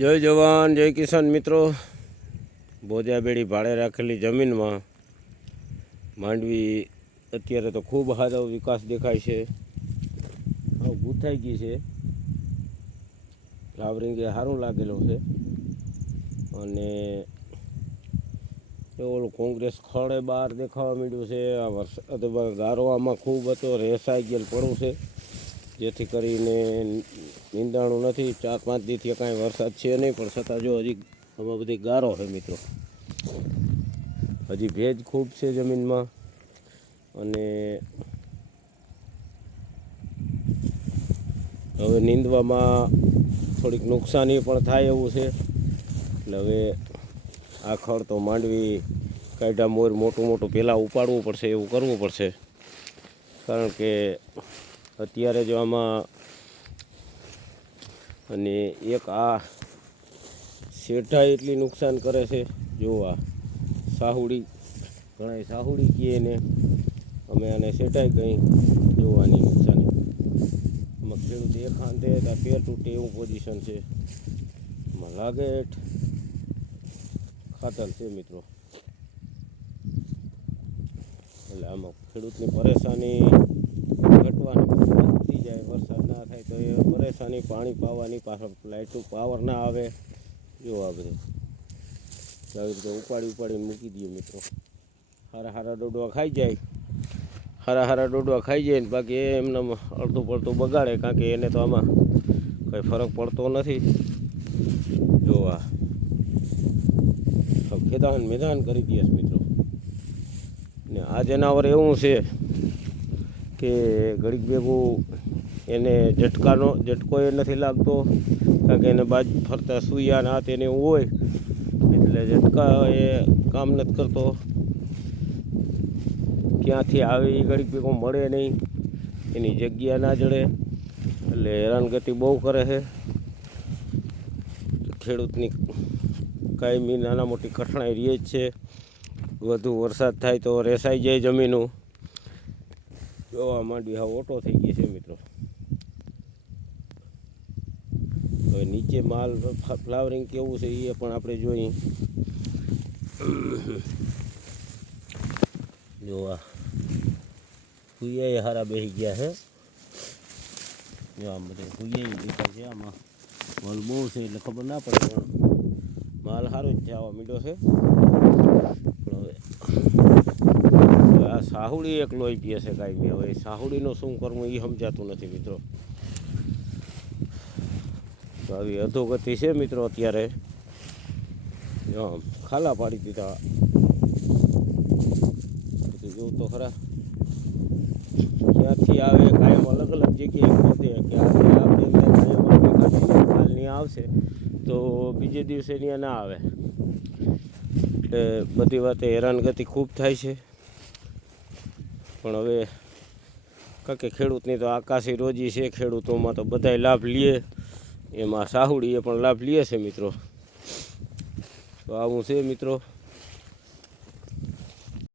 જય જવાન, જય કિસાન મિત્રો. બોજાબેડી ભાડે રાખેલી જમીનમાં માંડવી અત્યારે તો ખૂબ સારો વિકાસ દેખાય છે. હવે ગૂંથાઈ ગઈ છે. ફ્લાવરિંગે સારું લાગેલું છે. અને એ ઓલું કોંગ્રેસ ખડે બહાર દેખાવા માંડ્યું છે. આ વરસાદ ગારવામાં ખૂબ હતો, રેસાઈ ગયેલ પડવું છે. જેથી કરીને નિંદાણું નથી. ચાર પાંચ દીથી કાંઈ વરસાદ છે નહીં, પણ છતાં જો હજી આમાં બધી ગારો છે મિત્રો. હજી ભેજ ખૂબ છે જમીનમાં. અને હવે નીંદવામાં થોડીક નુકસાની પણ થાય એવું છે. એટલે હવે આ ખડ તો માંડવી કાઢા મોર મોટું મોટું પહેલાં ઉપાડવું પડશે, એવું કરવું પડશે. કારણ કે અત્યારે જો આમાં અને એક આ શેઠા એટલી નુકસાન કરે છે. જો આ સાહુડી ઘણા સાહુડી કહીએ ને, અમે આને શેઠાઈ કહી જોવાની નુકસાની. આમાં ખેડૂત એક હાંધે તો પેર તૂટે એવું પોઝિશન છે. આમાં લાગે ખાતર છે મિત્રો. એટલે આમાં ખેડૂતની પરેશાની ઘટવાની પછી વધતી જાય, વરસાદ ના થાય તો એ પરેશાની, પાણી પાવાની પાછળ લાઇટનું પાવર ના આવે. જો આ બધું. આવી રીતે ઉપાડી ઉપાડીને મૂકી દઈએ મિત્રો. હારા હારા ડોડવા ખાઈ જાય. હારા હારા ડોડવા ખાઈ જાય ને બાકી એ એમને અડધું પડતું બગાડે કારણ કે એને તો આમાં કંઈ ફરક પડતો નથી. જોવા ખેદાન મેદાન કરી દઈએ મિત્રો. ને આ જનાવર એવું છે. કે ઘડીક ભેગું એને ઝટકાનો, ઝટકો એ નથી લાગતો, કારણ કે એને બાજ ફરતા સૂયા ના તેને હોય, એટલે ઝટકા એ કામ નથી કરતો. ક્યાંથી આવે એ ઘડીક ભેગો મળે નહીં, એની જગ્યા ના જડે, એટલે હેરાનગતિ બહુ કરે છે. ખેડૂતની કાયમી નાના મોટી કઠણાઈ રહે જ છે. વધુ વરસાદ થાય તો રેસાઈ જાય જમીનું. જોવા માંડવી હા, ઓટો થઈ ગઈ છે મિત્રો. હવે નીચે માલ ફ્લાવરિંગ કેવું છે એ પણ આપણે જોઈએ. જોવા હુયા હારા બેસી ગયા છે જોવા બધે હુયા દેખાય છે, આમાં માલ બહુ છે એટલે ખબર ના પડે, પણ માલ સારો જ છે મીડો છે. પણ હવે આ સાહુડી એક લોહી પીએ છે કાંઈ બી હવે સાહુડીનું શું કરવું એ સમજાતું નથી મિત્રો. તો આવી અધોગતિ છે મિત્રો અત્યારે. ખાલા પાડી દીધા. જોઉં તો ખરા. ક્યાંથી આવે કાયમ અલગ અલગ જગ્યાએ ખોદે કે આવશે. તો બીજે દિવસે ત્યાં ના આવે. એટલે બધી વાતે હેરાનગતિ ખૂબ થાય છે. પણ હવે કારણ કે ખેડૂતની તો આકાશી રોજી છે, ખેડૂતોમાં તો બધાય લાભ લે. એમાં સાહુડીએ પણ લાભ લે છે મિત્રો. તો આવું છે મિત્રો.